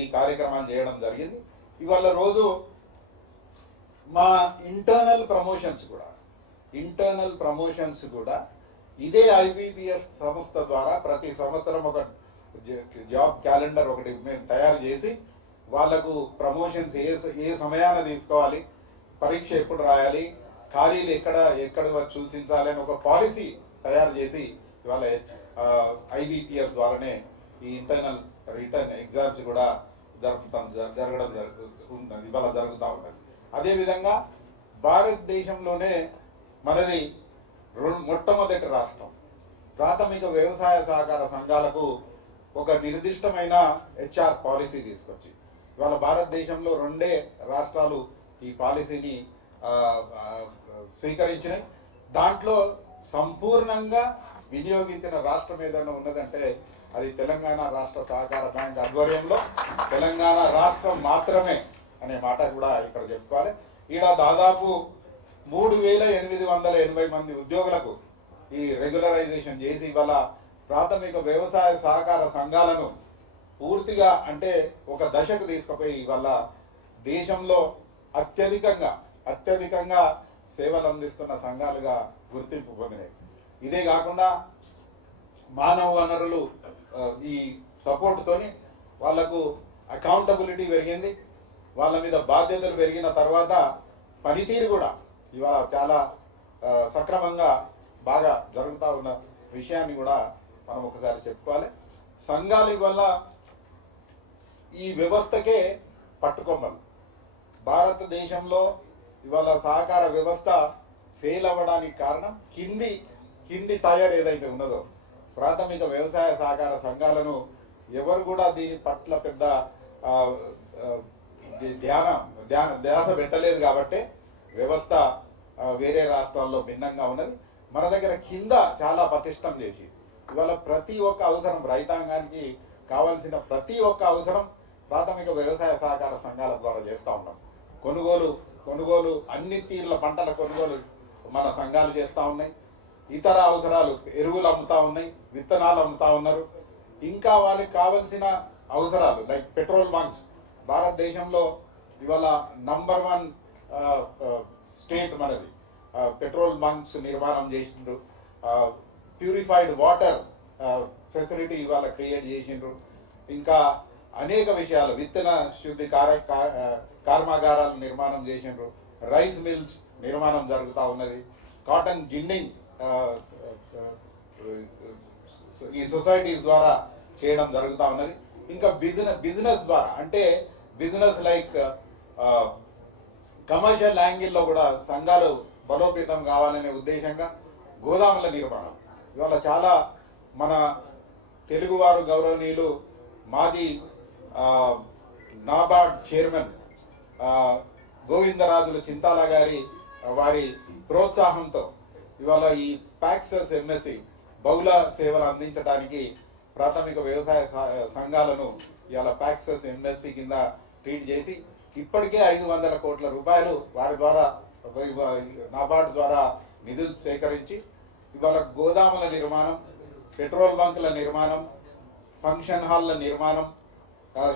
ఈ కార్యక్రమాలు చేయడం జరిగింది. ఇవాళ రోజు మా ఇంటర్నల్ ప్రమోషన్స్ కూడా ఇదే ఐబీపీఎస్ సంస్థ ద్వారా ప్రతి సంవత్సరం ఒక జాబ్ క్యాలెండర్ ఒకటి మేము తయారు చేసి వాళ్లకు ప్రమోషన్స్ ఏ సమయాన తీసుకోవాలి, పరీక్ష ఎప్పుడు రాయాలి, ఖాళీలు ఎక్కడ సూచించాలి అని ఒక పాలసీ తయారు చేసి ఇవాళ ఐబీపీఎస్ ద్వారానే ఈ ఇంటర్నల్ రిటర్న్ ఎగ్జామ్స్ కూడా జరగడం ఇవాళ జరుగుతూ ఉన్నది. అదేవిధంగా భారతదేశంలోనే మనది మొట్టమొదటి రాష్ట్రం ప్రాథమిక వ్యవసాయ సహకార సంఘాలకు ఒక నిర్దిష్టమైన హెచ్ఆర్ పాలసీ తీసుకొచ్చి ఇవాళ భారతదేశంలో 2 రాష్ట్రాలు ఈ పాలసీని స్వీకరించినాయి. దాంట్లో సంపూర్ణంగా వినియోగించిన రాష్ట్రం ఏదైనా ఉన్నదంటే అది తెలంగాణ రాష్ట్ర సహకార బ్యాంక్ ఆధ్వర్యంలో తెలంగాణ రాష్ట్రం మాత్రమే అనే మాట కూడా ఇక్కడ చెప్పుకోవాలి. ఈడ దాదాపు 3,880 మంది ఉద్యోగులకు ఈ రెగ్యులరైజేషన్ చేసి ఇవాళ ప్రాథమిక వ్యవసాయ సహకార సంఘాలను పూర్తిగా అంటే ఒక దశకు తీసుకుపోయి ఇవాళ దేశంలో అత్యధికంగా సేవలు అందిస్తున్న సంఘాలుగా గుర్తింపు పొందినాయి. ఇదే కాకుండా మానవ వనరులు ఈ సపోర్ట్ తోని వాళ్లకు అకౌంటబిలిటీ పెరిగింది. వాళ్ళ మీద బాధ్యతలు పెరిగిన తర్వాత పనితీరు కూడా ఇవాళ చాలా సక్రమంగా బాగా జరుగుతూ ఉన్న విషయాన్ని కూడా మనం ఒకసారి చెప్పుకోవాలి. సంఘాల వల్ల ఈ వ్యవస్థకే పట్టుకొమ్మలు. భారతదేశంలో ఇవాళ సహకార వ్యవస్థ ఫెయిల్ అవ్వడానికి కారణం కింది టైర్ ఏదైతే ఉన్నదో ప్రాథమిక వ్యవసాయ సహకార సంఘాలను ఎవరు కూడా దీని పట్ల పెద్ద ధ్యాస పెట్టలేదు కాబట్టి వ్యవస్థ వేరే రాష్ట్రాల్లో భిన్నంగా ఉన్నది. మన దగ్గర కింద చాలా పటిష్టం చేసి ఇవాళ ప్రతి ఒక్క అవసరం రైతాంగానికి కావాల్సిన ప్రతి ఒక్క అవసరం ప్రాథమిక వ్యవసాయ సహకార సంఘాల ద్వారా చేస్తూ ఉన్నాం. కొనుగోలు అన్ని తీర్ల పంటల కొనుగోలు మన సంఘాలు చేస్తూ ఉన్నాయి. ఇతర అవసరాలు ఎరువులు అమ్ముతా ఉన్నాయి, విత్తనాలు అమ్ముతా ఉన్నారు. ఇంకా వాళ్ళకి కావలసిన అవసరాలు లైక్ పెట్రోల్ బంక్స్ భారతదేశంలో ఇవాళ నంబర్ 1 స్టేట్ మనది. పెట్రోల్ బంక్స్ నిర్మాణం చేసిండ్రు, ప్యూరిఫైడ్ వాటర్ ఫెసిలిటీ ఇవాళ క్రియేట్ చేసిండ్రు. ఇంకా అనేక విషయాలు విత్తన శుద్ధి కర్మాగారాలు నిర్మాణం చేసిండ్రు, రైస్ మిల్స్ నిర్మాణం జరుగుతూ ఉన్నది, కాటన్ జిన్నింగ్ ఈ సొసైటీస్ ద్వారా చేయడం జరుగుతూ ఉన్నది. ఇంకా బిజినెస్ ద్వారా అంటే బిజినెస్ లైక్ కమర్షియల్ యాంగిల్లో కూడా సంఘాలు బలోపేతం కావాలనే ఉద్దేశంగా గోదాముల నిర్మాణం ఇవాళ చాలా మన తెలుగువారు గౌరవనీయులు మాజీ నాబార్డ్ చైర్మన్ గోవిందరాజులు చింతాల గారి వారి ప్రోత్సాహంతో ఇవాళ ఈ ప్యాక్సెస్ ఎంఎస్సి బహుళ సేవలు అందించడానికి ప్రాథమిక వ్యవసాయ సంఘాలను ఇవాళ ప్యాక్సెస్ ఎంఎస్సి కింద ట్రీట్ చేసి ఇప్పటికే 500 కోట్ల రూపాయలు వారి ద్వారా నాబార్డ్ ద్వారా నిధులు సేకరించి ఇవాళ గోదాముల నిర్మాణం, పెట్రోల్ బంకుల నిర్మాణం, ఫంక్షన్ హాల్ల నిర్మాణం,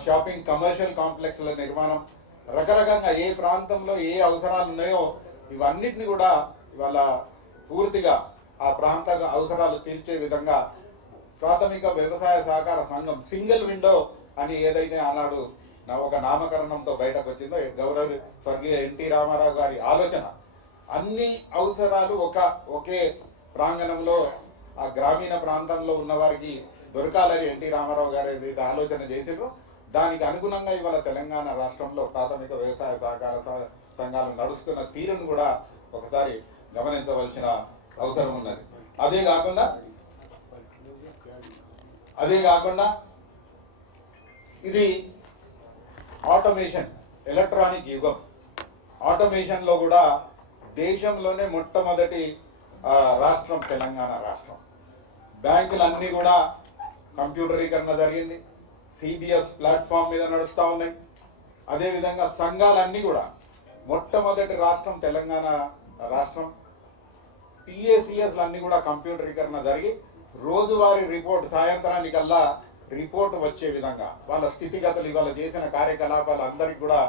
షాపింగ్ కమర్షియల్ కాంప్లెక్స్ల నిర్మాణం, రకరకంగా ఏ ప్రాంతంలో ఏ అవసరాలు ఉన్నాయో ఇవన్నిటిని కూడా ఇవాళ పూర్తిగా ఆ ప్రాంత అవసరాలు తీర్చే విధంగా ప్రాథమిక వ్యవసాయ సహకార సంఘం సింగిల్ విండో అని ఏదైతే ఆనాడు ఒక నామకరణంతో బయటకు వచ్చిందో గౌరవ స్వర్గీయ ఎన్టీ రామారావు గారి ఆలోచన అన్ని అవసరాలు ఒకే ప్రాంగణంలో ఆ గ్రామీణ ప్రాంతంలో ఉన్న వారికి దొరకాలని ఎన్టీ రామారావు గారు ఏదైతే ఆలోచన చేసిండ్రో దానికి అనుగుణంగా ఇవాళ తెలంగాణ రాష్ట్రంలో ప్రాథమిక వ్యవసాయ సహకార సంఘాలు నడుస్తున్న తీరును కూడా ఒకసారి గమనించవలసిన అవసరం ఉన్నది. అదే కాకుండా ఇది ఆటోమేషన్ ఎలక్ట్రానిక్ యుగం. ఆటోమేషన్ లో కూడా దేశంలోనే మొట్టమొదటి రాష్ట్రం తెలంగాణ రాష్ట్రం. బ్యాంకులన్నీ కూడా కంప్యూటరీకరణ జరిగింది, సిబిఎస్ ప్లాట్ఫామ్ మీద నడుస్తూ ఉన్నాయి. అదేవిధంగా సంఘాలన్నీ కూడా మొట్టమొదటి రాష్ట్రం తెలంగాణ రాష్ట్రం. పిఏసిఎస్ అన్ని కూడా కంప్యూటరీకరణ జరిగి రోజువారీ రిపోర్ట్ సాయంత్రానికల్లా రిపోర్ట్ వచ్చే విధంగా వాళ్ళ స్థితిగతులు ఇవాళ చేసిన కార్యకలాపాలు అందరికి కూడా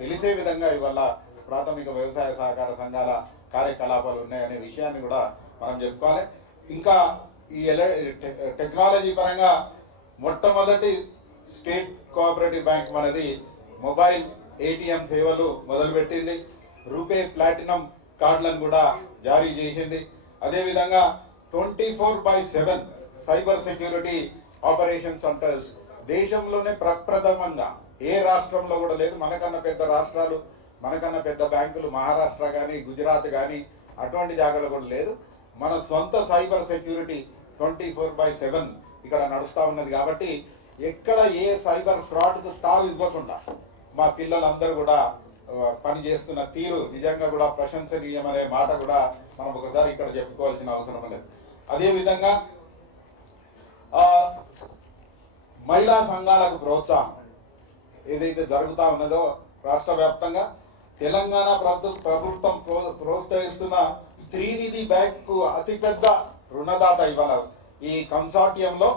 తెలిసే విధంగా ఇవాళ ప్రాథమిక వ్యవసాయ సహకార సంఘాల కార్యకలాపాలు ఉన్నాయనే విషయాన్ని కూడా మనం చెప్పుకోవాలి. ఇంకా ఈ టెక్నాలజీ పరంగా మొట్టమొదటి స్టేట్ కోఆపరేటివ్ బ్యాంక్ మనది మొబైల్ ఏటీఎం సేవలు మొదలుపెట్టింది. రూపే ప్లాటినం కార్డులను కూడా జారీ చేసింది. అదేవిధంగా 24/7 సైబర్ సెక్యూరిటీ ఆపరేషన్ సెంటర్స్ దేశంలోనే ప్రప్రథమంగా ఏ రాష్ట్రంలో కూడా లేదు. మనకన్నా పెద్ద రాష్ట్రాలు, మనకన్నా పెద్ద బ్యాంకులు మహారాష్ట్ర కానీ గుజరాత్ కానీ అటువంటి జాగాలో కూడా లేదు. మన సొంత సైబర్ సెక్యూరిటీ 24/7 ఇక్కడ నడుస్తూ ఉన్నది. కాబట్టి ఎక్కడ ఏ సైబర్ ఫ్రాడ్కు తావు ఇవ్వకుండా మా పిల్లలందరూ కూడా పని చేస్తున్న తీరు నిజంగా కూడా ప్రశంసనీయమనే మాట కూడా మనం ఒకసారి ఇక్కడ చెప్పుకోవాల్సిన అవసరం లేదు. అదేవిధంగా మహిళా సంఘాలకు ప్రోత్సాహం ఏదైతే జరుగుతా ఉన్నదో రాష్ట్ర వ్యాప్తంగా తెలంగాణ ప్రభుత్వం ప్రోత్సహిస్తున్న స్త్రీనిధి బ్యాంకు అతిపెద్ద రుణదాత ఇవాళ ఈ కన్సార్టియంలో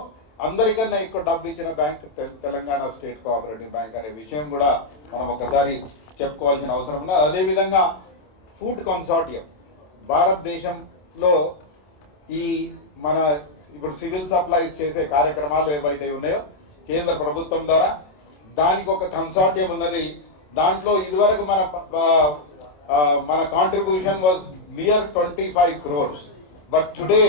అందరికన్నా ఎక్కువ డబ్బు ఇచ్చిన bank Telangana state cooperative bank అనే విషయం కూడా మనం ఒకసారి చెప్పుకోవాల్సిన అవసరం ఉంది. అదేవిధంగా ఫుడ్ కన్సార్టియం భారతదేశంలో ఈ మన ఇప్పుడు సివిల్ సప్లైస్ చేసే కార్యక్రమాలు ఏవైతే ఉన్నాయో కేంద్ర ప్రభుత్వం ద్వారా దానికి ఒక కన్సార్టియం ఉన్నది. దాంట్లో ఇదివరకు మన contribution was near 25 crores, but today